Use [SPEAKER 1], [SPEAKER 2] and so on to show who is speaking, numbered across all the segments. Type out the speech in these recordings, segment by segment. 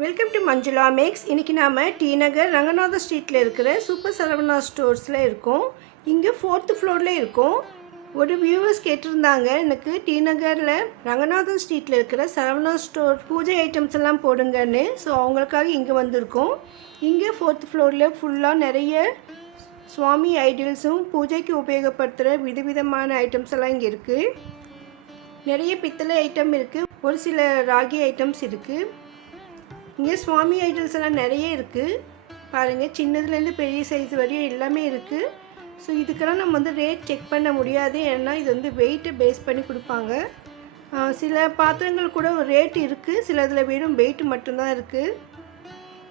[SPEAKER 1] Welcome to Manjula maths இன்றைக்கி நாம் D நகர் ரங்கநாத ஸ்ட்ரீட்டில் இருக்கிற சூப்பர் சரவணா ஸ்டோர்ஸில் இருக்கோம். இங்கே ஃபோர்த்து ஃப்ளோரில் இருக்கோம். ஒரு வியூவர்ஸ் கேட்டிருந்தாங்க எனக்கு டி நகரில் ரங்கநாதன் ஸ்ட்ரீட்டில் இருக்கிற சரவணா ஸ்டோர் பூஜை ஐட்டம்ஸ் எல்லாம் போடுங்கன்னு. ஸோ அவங்களுக்காக இங்கே வந்திருக்கோம். இங்கே ஃபோர்த் ஃப்ளோரில் ஃபுல்லாக நிறைய சுவாமி ஐடியல்ஸும் பூஜைக்கு உபயோகப்படுத்துகிற விதவிதமான ஐட்டம்ஸ் எல்லாம் இங்கே இருக்குது நிறைய பித்தளை ஐட்டம் இருக்குது ஒரு சில ராகி ஐட்டம்ஸ் இருக்குது இங்கே சுவாமி ஐட்டம்ஸ் எல்லாம் நிறைய இருக்குது பாருங்கள் சின்னதுலேருந்து பெரிய சைஸ் வரையும் எல்லாமே இருக்குது ஸோ இதுக்கெல்லாம் நம்ம வந்து ரேட் செக் பண்ண முடியாது. ஏன்னா இது வந்து வெயிட்டை பேஸ் பண்ணி கொடுப்பாங்க. சில பாத்திரங்கள் கூட ரேட் இருக்குது சில இதில் வெறும் வெயிட் மட்டும்தான் இருக்குது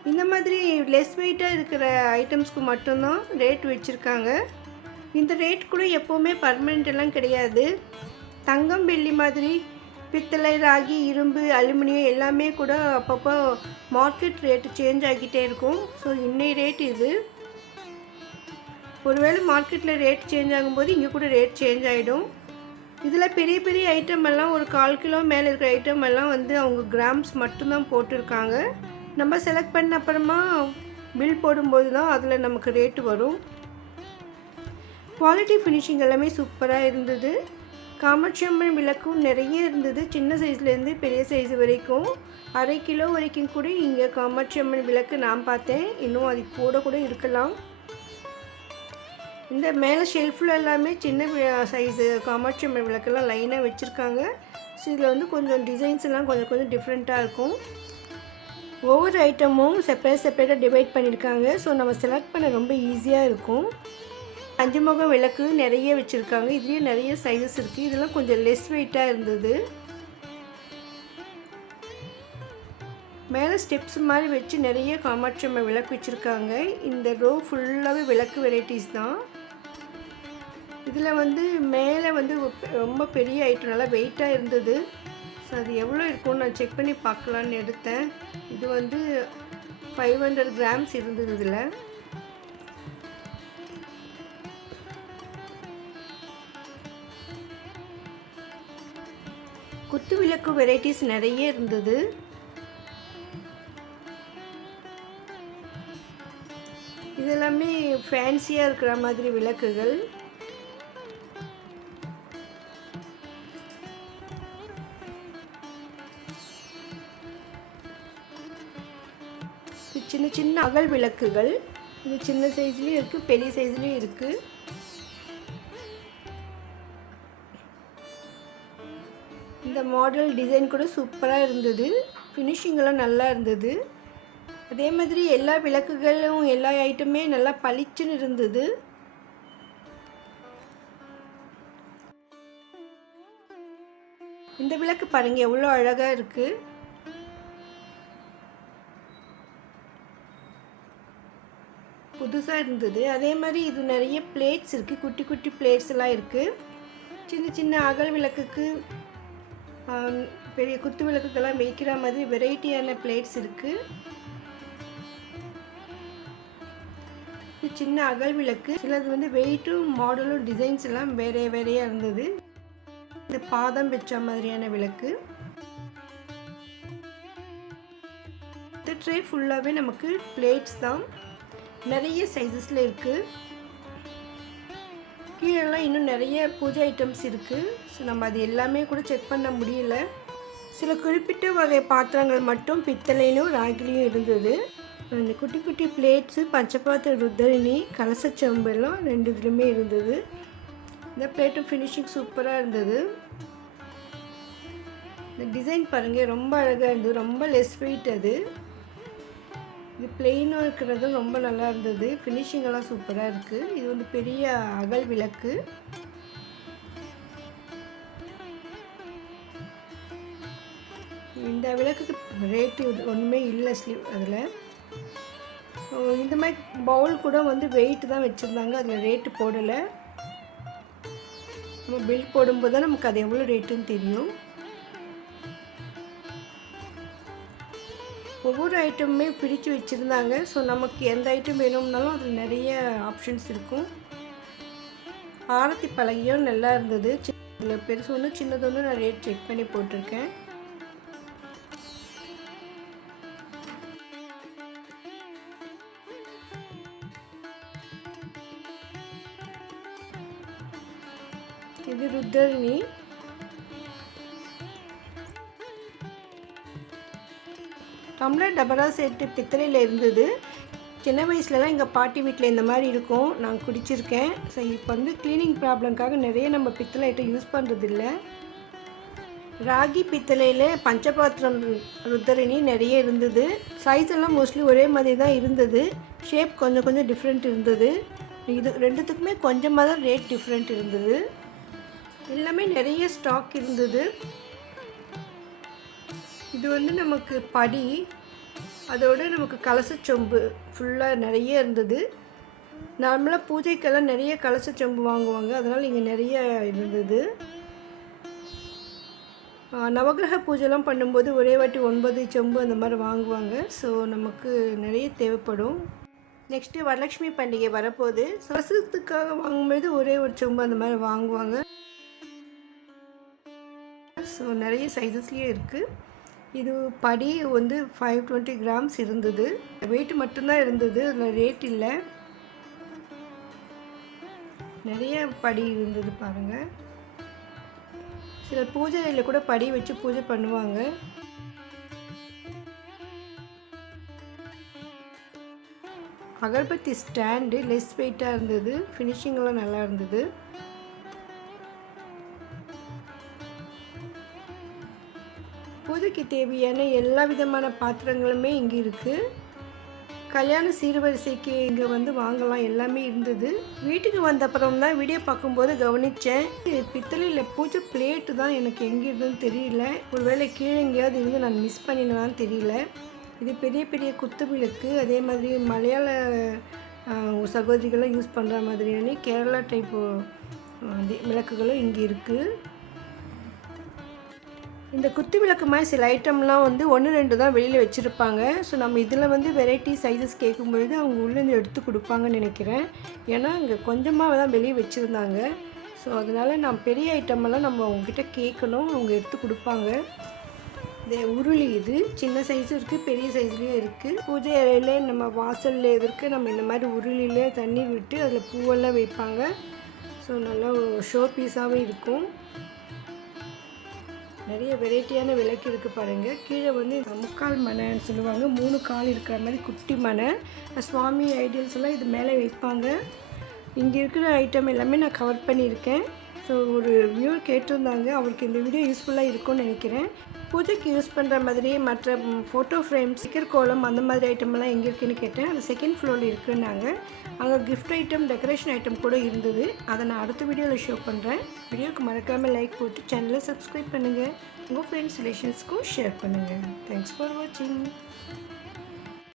[SPEAKER 1] இந்த மாதிரி லெஸ் வெயிட்டாக இருக்கிற ஐட்டம்ஸ்க்கு மட்டும்தான் ரேட் வச்சுருக்காங்க. இந்த ரேட் கூட எப்போவுமே பர்மனெண்ட் எல்லாம் கிடையாது. தங்கம் வெள்ளி மாதிரி பித்தளை ராகி இரும்பு அலுமினியம் எல்லாமே கூட அப்பப்போ மார்க்கெட் ரேட்டு சேஞ்ச் ஆகிட்டே இருக்கும். ஸோ இன்னை ரேட் இது. ஒருவேளை மார்க்கெட்டில் ரேட் சேஞ்ச் ஆகும்போது இங்கே கூட ரேட் சேஞ்ச் ஆகிடும் இதில் பெரிய பெரிய ஐட்டம் எல்லாம் ஒரு கால் கிலோ மேலே இருக்கிற ஐட்டம் எல்லாம் வந்து அவங்க கிராம்ஸ் மட்டும்தான் போட்டிருக்காங்க. நம்ம செலக்ட் பண்ண அப்புறமா பில் போடும்போது தான் அதில் நமக்கு ரேட்டு வரும். குவாலிட்டி ஃபினிஷிங் எல்லாமே சூப்பராக இருந்தது. காமாட்சி அம்மன் விளக்கும் நிறைய இருந்தது. சின்ன சைஸ்லேருந்து பெரிய சைஸ் வரைக்கும். அரை கிலோ வரைக்கும் கூட இங்கே காமாட்சி அம்மன் விளக்கு நான் பார்த்தேன். இன்னும் அது கூட கூட இருக்கலாம். இந்த மேலே ஷெல்ஃபில் எல்லாமே சின்ன சைஸு காமாட்சி அம்மன் விளக்கெல்லாம் லைனாக வச்சுருக்காங்க. ஸோ இதில் வந்து கொஞ்சம் டிசைன்ஸ் எல்லாம் கொஞ்சம் கொஞ்சம் டிஃப்ரெண்ட்டாக இருக்கும். ஒவ்வொரு ஐட்டமும் செப்பரேட் செப்பரேட்டாக டிவைட் பண்ணியிருக்காங்க ஸோ நம்ம செலக்ட் பண்ண ரொம்ப ஈஸியாக இருக்கும். அஞ்சு முகம் விளக்கு நிறைய வச்சுருக்காங்க. இதுலேயே நிறைய சைஸஸ் இருக்குது இதெல்லாம் கொஞ்சம் லெஸ் வெயிட்டாக இருந்தது. மேலே ஸ்டெப்ஸ் மாதிரி வச்சு நிறைய காமாட்சி அம்மா விளக்கு வச்சுருக்காங்க. இந்த ரோ ஃபுல்லாகவே விளக்கு வெரைட்டிஸ் தான். இதில் வந்து மேலே வந்து ரொம்ப பெரிய ஐட்டம் நல்லா வெயிட்டாக இருந்தது. ஸோ அது எவ்வளோ இருக்கும்னு நான் செக் பண்ணி பார்க்கலான்னு எடுத்தேன். இது வந்து ஃபைவ் ஹண்ட்ரட் கிராம்ஸ் இருந்தது இதில். குத்து விளக்கு வெரைட்டிஸ் நிறைய இருந்தது. இதெல்லாமே ஃபேன்சியாக இருக்கிற மாதிரி விளக்குகள். சின்ன சின்ன அகல் விளக்குகள். இது சின்ன சைஸ்லேயும் இருக்குது பெரிய சைஸ்லேயும் இருக்குது இந்த மாடல் டிசைன் கூட சூப்பராக இருந்தது. ஃபினிஷிங்கெல்லாம் நல்லா இருந்தது. அதே மாதிரி எல்லா விளக்குகளும் எல்லா ஐட்டமே நல்லா பளிச்சுன்னு இருந்தது. இந்த விளக்கு பாருங்க எவ்வளோ அழகாக இருக்குது புதுசாக இருந்தது. அதே மாதிரி இது நிறைய பிளேட்ஸ் இருக்குது குட்டி குட்டி பிளேட்ஸ் எல்லாம் இருக்குது சின்ன சின்ன அகல் விளக்குக்கு பெரிய குத்து விளக்குக்கெல்லாம் வைக்கிற மாதிரி வெரைட்டியான பிளேட்ஸ் இருக்குது சின்ன அகல் விளக்கு. சிலது வந்து வெயிட்டும் மாடலும் டிசைன்ஸ் எல்லாம் வேறே வேறையாக இருந்தது. இந்த பாதம் வச்ச மாதிரியான விளக்கு. இந்த ட்ரே ஃபுல்லாகவே நமக்கு பிளேட்ஸ் தான். நிறைய சைஸஸில் இருக்குது கீழெல்லாம் இன்னும் நிறைய பூஜை ஐட்டம்ஸ் இருக்குது ஸோ நம்ம அது எல்லாமே கூட செக் பண்ண முடியல. சில குறிப்பிட்ட வகை பாத்திரங்கள் மட்டும் பித்தளையிலும் ராகிலையும் இருந்தது. இந்த குட்டி குட்டி பிளேட்ஸு பஞ்சபாத்திர ருத்தரிணி கலசச்சம்பு எல்லாம் ரெண்டு இதுலையுமே இருந்தது. இந்த பிளேட்டும் ஃபினிஷிங் சூப்பராக இருந்தது. இந்த டிசைன் பாருங்கள் ரொம்ப அழகாக இருந்தது. ரொம்ப லெஸ் வெயிட் அது. இது பிளெயினாக இருக்கிறதும் ரொம்ப நல்லா இருந்தது. ஃபினிஷிங் எல்லாம் சூப்பராக இருக்குது இது வந்து பெரிய அகல் விளக்கு. இந்த விளக்குக்கு ரேட்டு ஒன்றுமே இல்லை ஸ்லீவ் அதில். இந்த மாதிரி பவுல் கூட வந்து வெயிட் தான் வச்சுருந்தாங்க. அதில் ரேட்டு போடலை. நம்ம பில் போடும்போது தான் நமக்கு அது எவ்வளோ ரேட்டுன்னு தெரியும். ஒவ்வொரு ஐட்டமுமே பிரித்து வச்சுருந்தாங்க. ஸோ நமக்கு எந்த ஐட்டம் வேணும்னாலும் அதில் நிறைய ஆப்ஷன்ஸ் இருக்கும். ஆரத்தி பலகையும் நல்லா இருந்தது. இதில் பெருசு ஒன்று சின்னது நான் ரேட் செக் பண்ணி போட்டிருக்கேன். இது ருத்ரணி டம்ளர் டபரா செட்டு பித்தளையில் இருந்தது. சின்ன வயசுலலாம் எங்கள் பாட்டி வீட்டில் இந்த மாதிரி இருக்கும். நான் குடிச்சிருக்கேன். ஸோ இப்போ வந்து க்ளீனிங் ப்ராப்ளம்க்காக நிறைய நம்ம பித்தளை ஐட்டம் யூஸ் பண்ணுறதில்ல ராகி பித்தளையில் பஞ்சபாத்திரம் ருத்தரணி நிறைய இருந்தது. சைஸ் எல்லாம் மோஸ்ட்லி ஒரே மாதிரி தான் இருந்தது. ஷேப் கொஞ்சம் கொஞ்சம் டிஃப்ரெண்ட் இருந்தது. இது ரெண்டுத்துக்குமே கொஞ்சமாக தான் ரேட் டிஃப்ரெண்ட் இருந்தது. எல்லாமே நிறைய ஸ்டாக் இருந்தது. இது வந்து நமக்கு படி அதோட நமக்கு கலசச்சொம்பு ஃபுல்லாக நிறைய இருந்தது. நார்மலாக பூஜைக்கெல்லாம் நிறைய கலசச்சொம்பு வாங்குவாங்க. அதனால் இங்கே நிறைய இருந்தது. நவகிரக நவக்கிரக பூஜைலாம் பண்ணும்போது ஒரே வாட்டி ஒன்பது செம்பு அந்த மாதிரி வாங்குவாங்க. ஸோ நமக்கு நிறைய தேவைப்படும். நெக்ஸ்ட்டு வரலட்சுமி பண்டிகை வரப்போகுது. சரசத்துக்காக வாங்கும்போது ஒரே ஒரு செம்பு அந்த மாதிரி வாங்குவாங்க. ஸோ நிறைய சைஸஸ்லேயே இருக்குது இது படி வந்து ஃபைவ் டுவெண்ட்டி கிராம்ஸ் இருந்தது. வெயிட் மட்டும்தான் இருந்தது. அதில் ரேட் இல்லை. நிறைய படி இருந்தது பாருங்கள் சில பூஜையில் கூட படி வச்சு பூஜை பண்ணுவாங்க. அகர்பத்தி ஸ்டாண்டு லெஸ் வெயிட்டாக இருந்தது. ஃபினிஷிங்லாம் நல்லா இருந்தது. பூஜைக்கு தேவையான எல்லா விதமான பாத்திரங்களுமே இங்கே இருக்குது கல்யாண சீர்வரிசைக்கு இங்கே வந்து வாங்கலாம் எல்லாமே இருந்தது. வீட்டுக்கு வந்த அப்புறம் தான் வீடியோ பார்க்கும்போது கவனித்தேன் பித்தளையில் பூஜை பிளேட்டு தான் எனக்கு எங்கே இருந்ததுன்னு தெரியல. ஒருவேளை கீழே எங்கேயாவது இருந்து நான் மிஸ் பண்ணினதான்னு தெரியல. இது பெரிய பெரிய குத்து விளக்கு அதே மாதிரி மலையாள ஆஹ், சகோதரிகளும் யூஸ் பண்ணுற மாதிரியான கேரளா டைப்பு விளக்குகளும் இங்கே இருக்குது இந்த குத்து விளக்கு மாதிரி சில ஐட்டம்லாம் வந்து ஒன்று ரெண்டு தான் வெளியில் வச்சுருப்பாங்க. ஸோ நம்ம இதில் வந்து வெரைட்டி சைஸஸ் கேட்கும்பொழுது அவங்க உள்ளேருந்து எடுத்து கொடுப்பாங்கன்னு நினைக்கிறேன். ஏன்னா இங்கே கொஞ்சமாக தான் வெளியே வச்சுருந்தாங்க. ஸோ அதனால் நான் பெரிய ஐட்டமெல்லாம் நம்ம அவங்கக்கிட்ட கேட்கணும் அவங்க எடுத்து கொடுப்பாங்க. இந்த உருளி இது சின்ன சைஸும் இருக்குது பெரிய சைஸ்லேயும் இருக்குது பூஜை அறையில் நம்ம வாசலில் எதிர்க்க நம்ம இந்த மாதிரி உருளியில் தண்ணி விட்டு அதில் பூவெல்லாம் வைப்பாங்க. ஸோ நல்லா ஷோ பீஸாகவே இருக்கும். நிறைய வெரைட்டியான விளக்கு இருக்குது பாருங்கள் கீழே வந்து முக்கால் மனைன்னு சொல்லுவாங்க. மூணு கால் இருக்கிற மாதிரி குட்டி மனை. சுவாமி ஐடியல்ஸ் எல்லாம் இது மேலே வைப்பாங்க. இங்கே இருக்கிற ஐட்டம் எல்லாமே நான் கவர் பண்ணியிருக்கேன். ஸோ ஒரு வியூவர் கேட்டிருந்தாங்க அவருக்கு இந்த வீடியோ யூஸ்ஃபுல்லாக இருக்கும்னு நினைக்கிறேன். பூஜைக்கு யூஸ் பண்ணுற மாதிரி மற்ற ஃபோட்டோ ஃப்ரேம் ஸ்டிக்கர் கோலம் அந்த மாதிரி ஐட்டம்லாம் எங்கே இருக்குன்னு கேட்டேன். அது செகண்ட் ஃப்ளோரில் இருக்குன்னாங்க. அங்கே கிஃப்ட் ஐட்டம் டெக்கரேஷன் ஐட்டம் கூட இருந்தது. அதை நான் அடுத்த வீடியோவில் ஷோ பண்ணுறேன் வீடியோக்கு மறக்காமல் லைக் போட்டு சேனலை சப்ஸ்கிரைப் பண்ணுங்கள் உங்கள் ஃப்ரெண்ட்ஸ் ரிலேஷன்ஸ்க்கும் ஷேர் பண்ணுங்கள் தேங்க்ஸ் ஃபார் வாட்சிங்